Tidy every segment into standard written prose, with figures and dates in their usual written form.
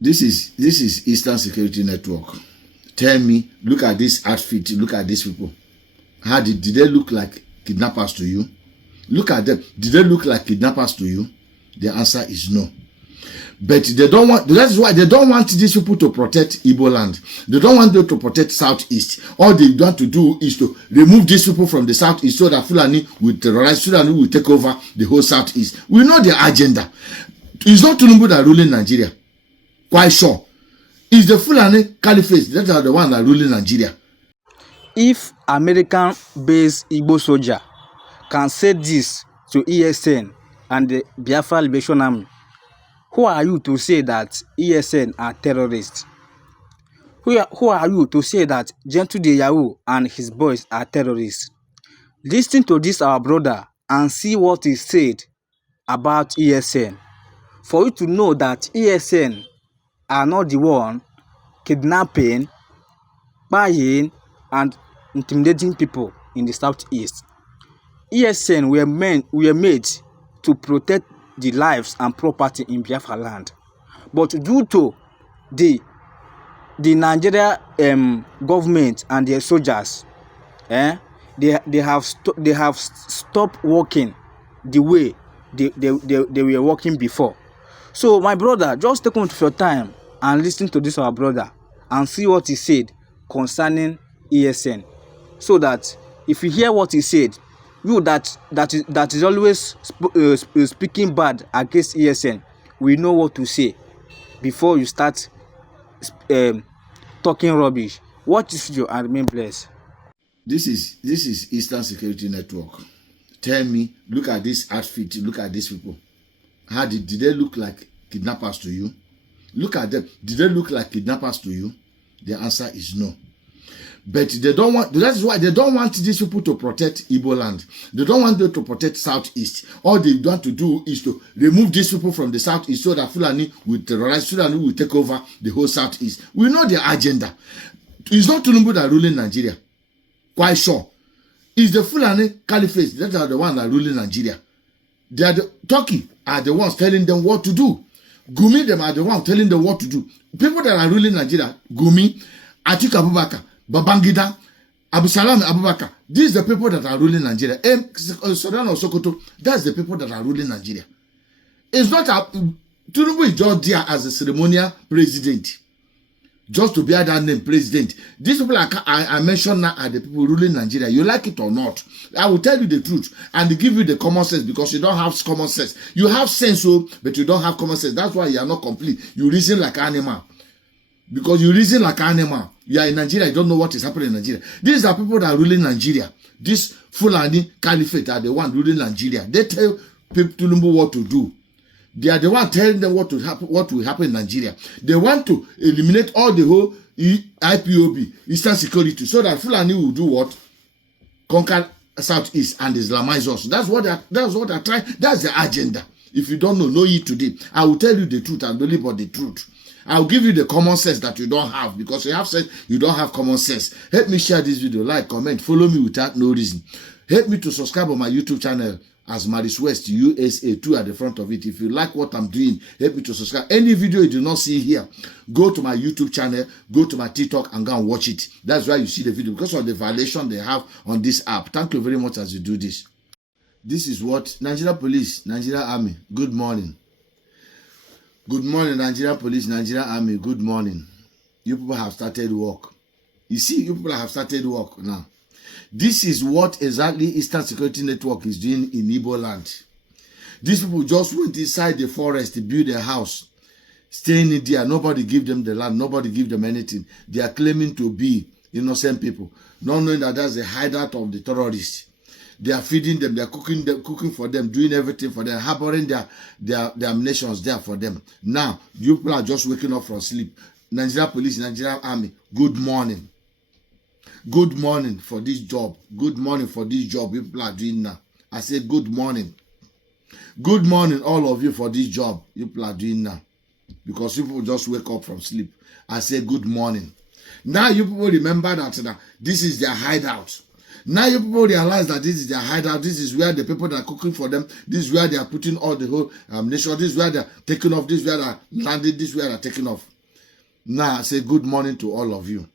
This is Eastern Security Network. Tell me, look at this outfit, look at these people. How did they look like kidnappers to you? Look at them. Did they look like kidnappers to you? The answer is no. But they don't want, that is why they don't want these people to protect Igbo land. They don't want them to protect Southeast. All they want to do is to remove these people from the Southeast so that Fulani will terrorize, Fulani will take over the whole Southeast. We know their agenda. It's not Tinubu that ruling Nigeria. Quite sure. It's the Fulani Caliphate that are the one that ruling Nigeria. If American-based Igbo soldier can say this to ESN and the Biafra Liberation Army, who are you to say that ESN are terrorists? Who are you to say that Gentle the Yahoo and his boys are terrorists? Listen to this our brother and see what he said about ESN. For you to know that ESN are not the one kidnapping, buying, and intimidating people in the Southeast. ESN were made to protect the lives and property in Biafra land, but due to the Nigeria government and their soldiers, they have stopped working the way they were working before. So my brother, just take out your time and listen to this our brother and see what he said concerning ESN, so that if you hear what he said, you that is always speaking bad against ESN, we know what to say before you start talking rubbish. Watch this video and remain blessed. This is Eastern Security Network. Tell me, look at this outfit, look at these people. How did they look like kidnappers to you? Look at them. Did they look like kidnappers to you? The answer is no. But they don't want, that is why they don't want these people to protect Igbo land. They don't want them to protect Southeast. All they want to do is to remove these people from the Southeast so that Fulani will terrorize, Fulani will take over the whole Southeast. We know their agenda. It's not Tinubu that ruling Nigeria. Quite sure. It's the Fulani Caliphate that are the one that ruling Nigeria. They are Turkey are the ones telling them what to do. Gumi, them are the ones telling them what to do. People that are ruling Nigeria, Gumi, Atiku Abubakar, Babangida, Abusalam Abubakar, these are the people that are ruling Nigeria. Sudan or Sokoto, that's the people that are ruling Nigeria. It's not Tinubu is just there as a ceremonial president. Just to bear that name, president. These people I mentioned now are the people ruling Nigeria. You like it or not, I will tell you the truth and give you the common sense, because you don't have common sense. You have sense, but you don't have common sense. That's why you are not complete. You reason like an animal. Because you reason like an animal. You are in Nigeria, you don't know what is happening in Nigeria. These are people that are ruling Nigeria. This Fulani Caliphate are the one ruling Nigeria. They tell people Tinubu what to do. They are the one telling them what will happen in Nigeria. They want to eliminate all the whole IPOB, Eastern Security, so that Fulani will do what? Conquer Southeast and Islamize us. That's what they're trying. That's the agenda. If you don't know it today. I will tell you the truth and only but the truth. I'll give you the common sense that you don't have, because you have sense, you don't have common sense. Help me share this video, like, comment, follow me without no reason. Help me to subscribe on my YouTube channel as Maris West USA 2 at the front of it. If you like what I'm doing, help me to subscribe. Any video you do not see here, go to my YouTube channel, go to my TikTok and go and watch it. That's why you see the video, because of the violation they have on this app. Thank you very much as you do this. This is what Nigeria Police, Nigeria Army, good morning. Good morning, Nigeria Police, Nigeria Army, good morning. You people have started work. You see, you people have started work now. This is what exactly Eastern Security Network is doing in Igbo land. These people just went inside the forest to build a house, staying in there. Nobody give them the land. Nobody give them anything. They are claiming to be innocent people, not knowing that that's the hideout of the terrorists. They are feeding them. They are cooking for them, doing everything for them, harboring their nations there for them. Now, you people are just waking up from sleep. Nigeria Police, Nigeria Army, good morning. Good morning for this job. Good morning for this job you people are doing now. I say good morning. Good morning, all of you, for this job you people are doing now. Because you people just wake up from sleep. I say good morning. Now you people remember that this is their hideout. Now you people realize that this is their hideout. This is where the people that are cooking for them. This is where they are putting all the whole nation. This is where they are taking off. This is where they are landing. This is where they are taking off. Now I say good morning to all of you.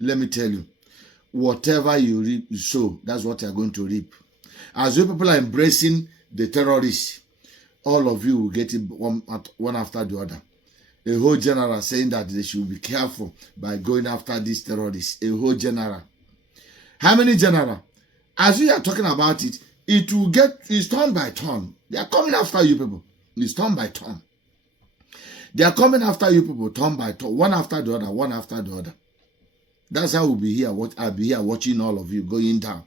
Let me tell you, whatever you reap, you sow. That's what you are going to reap. As you people are embracing the terrorists, all of you will get it one after the other. A whole general saying that they should be careful by going after these terrorists. A whole general. How many general? As we are talking about it, it's turn by turn. They are coming after you people. It's turn by turn. They are coming after you people, turn by turn, one after the other, one after the other. That's how we'll be here. I'll be here watching all of you going down.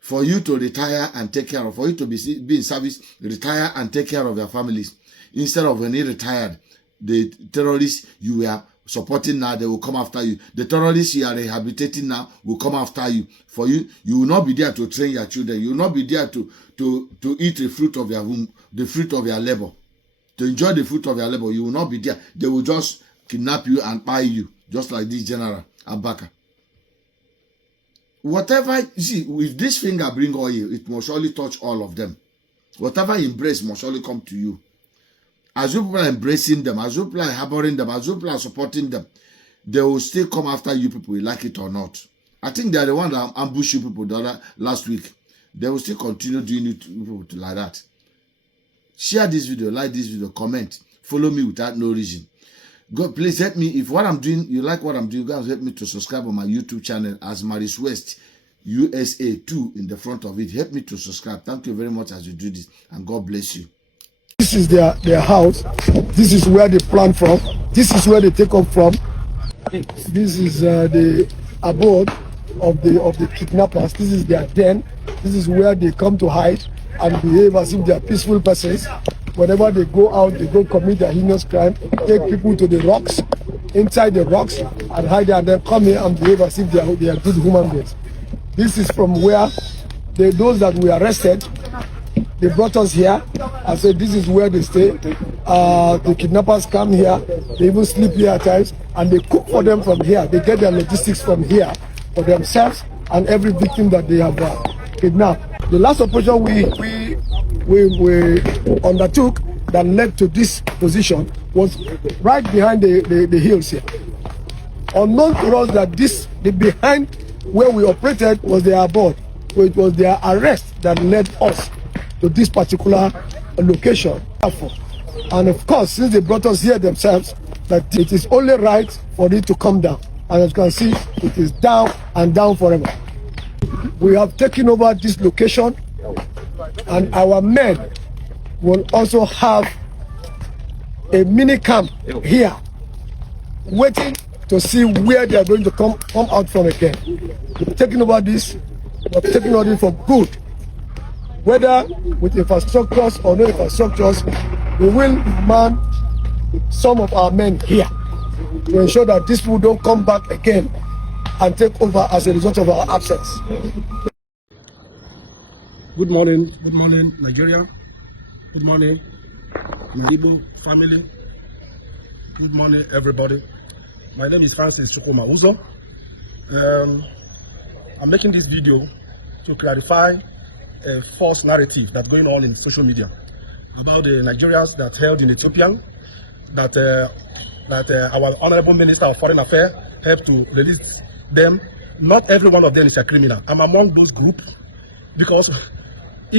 For you to retire and take care of, for you to be in service, retire and take care of your families. Instead of when you retired, the terrorists you were supporting now, they will come after you. The terrorists you are rehabilitating now will come after you. For you, you will not be there to train your children. You will not be there to eat the fruit of your womb, the fruit of your labor. To enjoy the fruit of your labor, you will not be there. They will just kidnap you and buy you, just like this General Abaka. Whatever, see, if this finger bring oil, it must surely touch all of them. Whatever embrace must surely come to you. As you people are embracing them, as you people are harboring them, as you people are supporting them, they will still come after you people, like it or not. I think they are the one that ambushed you people last week. They will still continue doing it like that. Share this video, like this video, comment, follow me without no reason. God, please help me. If what I'm doing, you like what I'm doing, guys, help me to subscribe on my YouTube channel as Maris West USA 2 in the front of it. Help me to subscribe. Thank you very much as you do this, and God bless you. This is their house. This is where they plant from. This is where they take off from. This is the abode of the kidnappers. This is their den. This is where they come to hide and behave as if they are peaceful persons. Whenever they go out, they go commit a heinous crime, take people to the rocks, inside the rocks, and hide there, and then come here and behave as if they are good human beings. This is from where those that we arrested, they brought us here and said this is where they stay. The kidnappers come here, they even sleep here at times, and they cook for them from here. They get their logistics from here for themselves and every victim that they have kidnapped. The last operation we undertook that led to this position was right behind the hills here. Unknown to us that the behind where we operated was their abode. So it was their arrest that led us to this particular location. And of course, since they brought us here themselves, that it is only right for it to come down. And as you can see, it is down and down forever. We have taken over this location, and our men will also have a mini camp here, waiting to see where they are going to come out from again. We've taken over this, we've taken over it for good. Whether with infrastructures or no infrastructures, we will man some of our men here to ensure that these people don't come back again and take over as a result of our absence. Good morning, Nigeria. Good morning, Ndi Igbo family. Good morning, everybody. My name is Francis Chukuma Uzo. I'm making this video to clarify a false narrative that's going on in social media about the Nigerians that held in Ethiopia, that our Honorable Minister of Foreign Affairs helped to release them. Not every one of them is a criminal. I'm among those groups because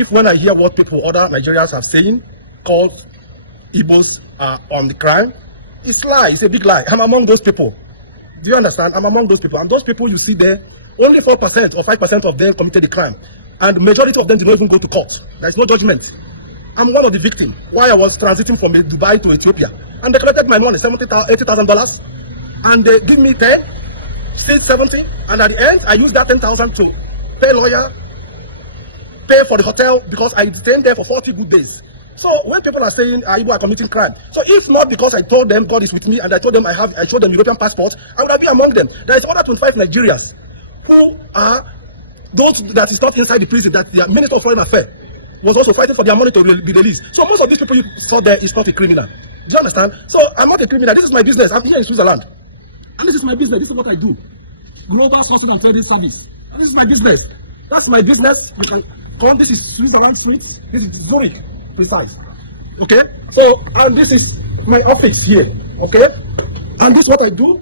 when I hear what other Nigerians have saying, called Igbos are on the crime, it's lie, it's a big lie. I'm among those people. Do you understand? I'm among those people. And those people you see there, only 4% or 5% of them committed the crime. And the majority of them did not even go to court. There's no judgment. I'm one of the victims. Why I was transiting from Dubai to Ethiopia. And they collected my money, $80,000. And they give me 10, still 70. And at the end, I used that 10,000 to pay lawyer, pay for the hotel, because I detained there for 40 good days. So when people are saying Igbo are committing crime, so it's not because I told them God is with me and I told them I showed them European passports, I would be among them. There is 125 Nigerians who are those that is not inside the prison, that the Minister of Foreign Affairs was also fighting for their money to be released. So most of these people you saw there is not a criminal. Do you understand? So I'm not a criminal. This is my business. I'm here in Switzerland. And this is my business. This is what I do. Global Sourcing and Trading Service. This is my business. That's my business. You can come. This is Switzerland Street. This is Zurich, precise. Okay. So, and this is my office here. Okay. And this is what I do.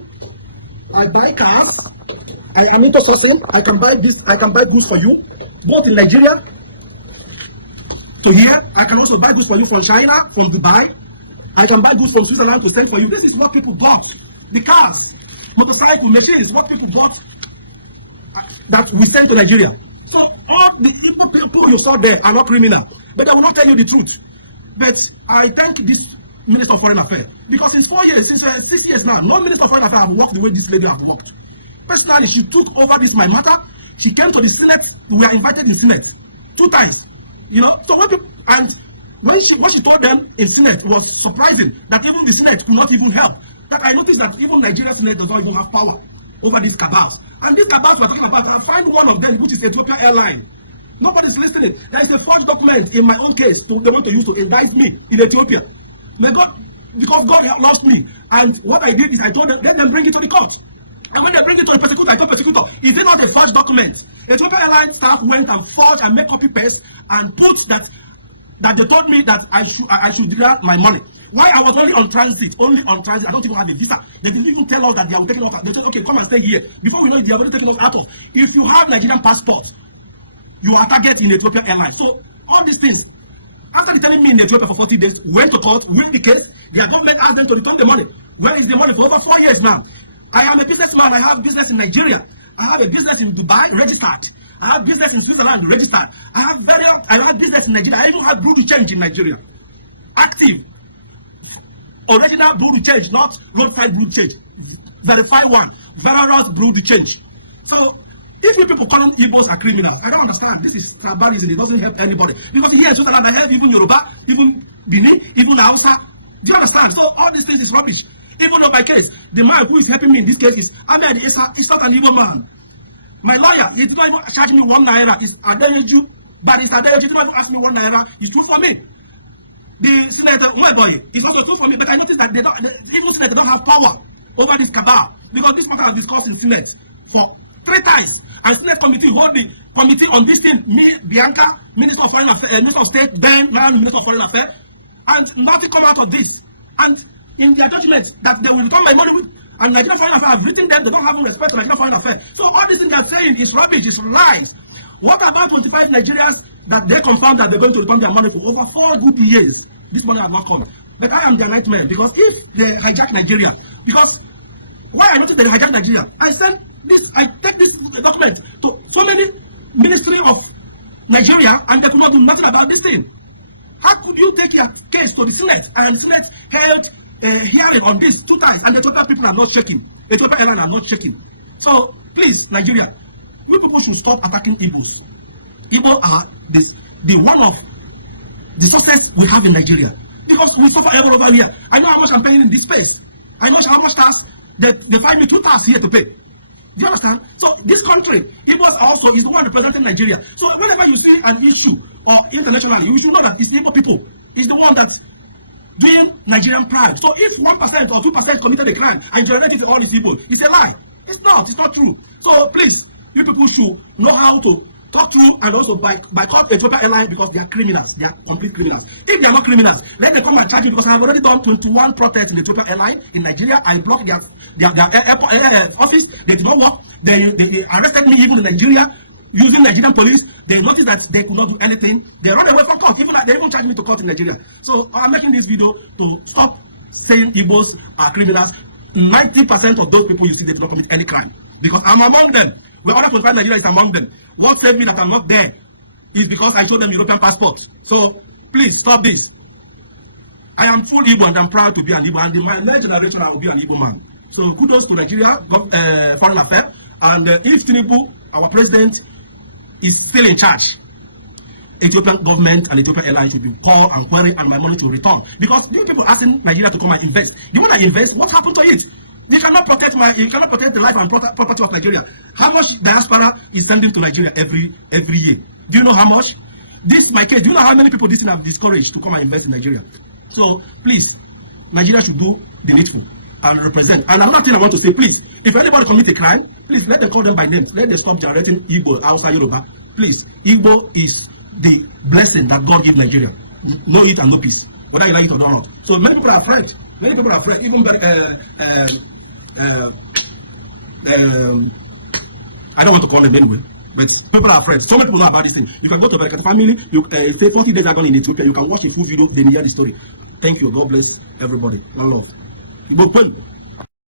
I buy cars. I am into sourcing. I can buy this. I can buy goods for you, both in Nigeria to here. I can also buy goods for you from China, from Dubai. I can buy goods from Switzerland to send for you. This is what people bought. The cars, motorcycle, machines, what people bought that we send to Nigeria. So all the Igbo people you saw there are not criminal, but I will not tell you the truth. But I thank this Minister of Foreign Affairs because since 4 years, since 6 years now, no Minister of Foreign Affairs have worked the way this lady has worked. Personally, she took over this my matter. She came to the Senate. We were invited in the Senate 2 times. You know, so what people, and when she told them in Senate, it was surprising that even the Senate could not even help. That I noticed that even Nigerian Senate does not even have power over these cabals. And these cabals we're talking about, I find one of them, which is Ethiopian Airline. Nobody's listening. There is a forged document in my own case they want to use to indict me in Ethiopia. My God, because God lost me. And what I did is I told them, let them bring it to the court. And when they bring it to the prosecutor, I told the prosecutor, is it not a forged document? Ethiopian Airline staff went and forged and made copy paste and put that they told me that I should declare my money. Why I was only on transit, I don't even have a visa. They didn't even tell us that they were taking us out. They said, okay, come and stay here. Before we know it, they are already taking us out of. If you have Nigerian passport, you are target in Ethiopian Airlines. So all these things, after telling me in Ethiopia for 40 days, went to court, win the case, their government asked them to return the money. Where is the money for over 4 years now? I am a businessman. I have business in Nigeria. I have a business in Dubai registered. I have business in Switzerland registered. I have business in Nigeria. I even have Blue Change in Nigeria. Active. Original Blue Change, not roadside Blue Change. Verified one. Virus Blue Change. So if you people call them Igbos are criminals, I don't understand. This is tribalism. It doesn't help anybody. Because here in Switzerland, I have even Yoruba, even Bini, even Hausa. Do you understand? So all these things is rubbish. Even though my case, the man who is helping me in this case is Ahmed Issa. He's not an evil man. My lawyer, he did not even charge me 1 naira. It's Adeyeju, but it's Adeyeju. He did not even ask me 1 naira. It's true for me. The senator, my boy, is also true for me. But I noticed that the Igbo senator don't have power over this cabal because this matter was discussed in Senate for 3 times. And Senate committee hold the committee on this thing. Me, Bianca, Minister of Foreign Affairs, Minister of State, Ben, now Minister of Foreign Affairs, and nothing come out of this. And in their judgment that they will return my money with, and Nigerian Foreign Affairs have written them, they don't have respect for Nigerian Foreign Affairs. So all these things they are saying is rubbish, is lies. What about 25 Nigerians that they confirm that they're going to return their money for over 4 good years? This money has not come. But I am their nightmare because if they hijack Nigeria, because why I noticed they hijack Nigeria, I take this document to so many ministry of Nigeria and they could not do nothing about this thing. How could you take your case to the Senate and Senate held hearing on this 2 times and the total people are not shaking? The total airline are not shaking. So please, Nigeria, you people should stop attacking Igbos. Igbo are the one of the success we have in Nigeria. Because we suffer every over here. I know how much I'm paying in this space. I know how much tax they find me 2 tax here to pay. Do you understand? So this country, Igbo also is the one representing Nigeria. So whenever you see an issue or internationally, you should know that it's Igbo people. It's the one that's doing Nigerian crime. So if 1% or 2% committed a crime and generated to all these people, it's a lie. It's not true. So please, you people should know how to talk through and also boycott the Ethiopian Airline because they are criminals. They are complete criminals. If they are not criminals, let them come and charge you because I have already done 21 protests in the Ethiopian Airline in Nigeria. I blocked their airport office. They did not work. They arrested me even in Nigeria using Nigerian police. They noticed that they could not do anything. They ran away from court. They even charged me to court in Nigeria. So I'm making this video to stop saying Igbos are criminals. 90% of those people you see, they do not commit any crime because I'm among them. The other 25 Nigeria is among them. What saved me that I'm not there is because I showed them European passport. So please stop this. I am full Igbo and I'm proud to be an Igbo. And in my next generation, I will be an Igbo man. So kudos to Nigeria, Foreign Affairs. And if Tinubu, our president, is still in charge, Ethiopian government and Ethiopian Airlines should be called and queried and my money to return. Because these people asking Nigeria to come and invest. You want to invest? What happened to it? You cannot protect the life and property of Nigeria. How much diaspora is sending to Nigeria every year? Do you know how much? This my case. Do you know how many people this thing have discouraged to come and invest in Nigeria? So please, Nigeria should do the needful and represent. And another thing I want to say, please, If anybody commit a crime, please let them call them by names. Let them stop generating Igbo outside Yoruba. Please, Igbo is the blessing that God gives Nigeria. No eat and no peace, whether you like it or not. So many people are afraid. Many people are afraid. Even I don't want to call them anyway, but people are afraid. So many people know about this thing. You can go to American family. You say 40 days ago in Ethiopia. You can watch a full video. Then hear the story. Thank you. God bless everybody. One love.